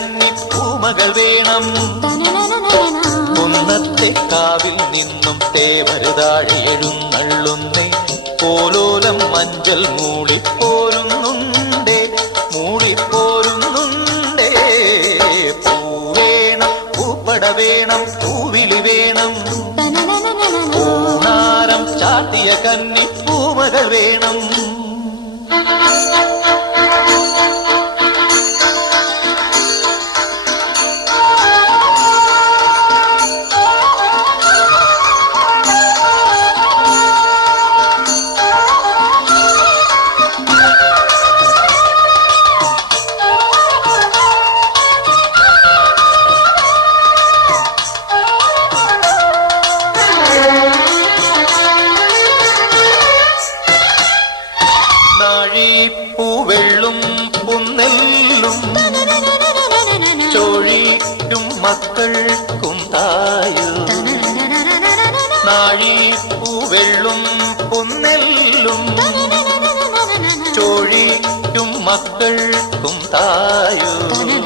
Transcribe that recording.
കന്നി പൂമകൾ വേണം. കുന്നത്തെ കാവിൽ നിന്നും തേവരുതാഴെ എഴുന്നള്ളുന്നേ. പോലോലം മഞ്ചൽ മൂളിപ്പോരുന്നുണ്ടേ, മൂളിപ്പോരുന്നുണ്ടേ. പൂവേണം, പൂപ്പട വേണം, പൂവിളി വേണം. പൂനാരം ചാട്ടിയ കന്നി പൂമകൾ വേണം. നാഴിപ്പൂവെള്ളും പുന്നെല്ലും ചോഴിക്കും മക്കൾക്കും തായു. നാഴിപ്പൂവെള്ളും പുന്നെല്ലും ചോഴിക്കും മക്കൾക്കും തായു.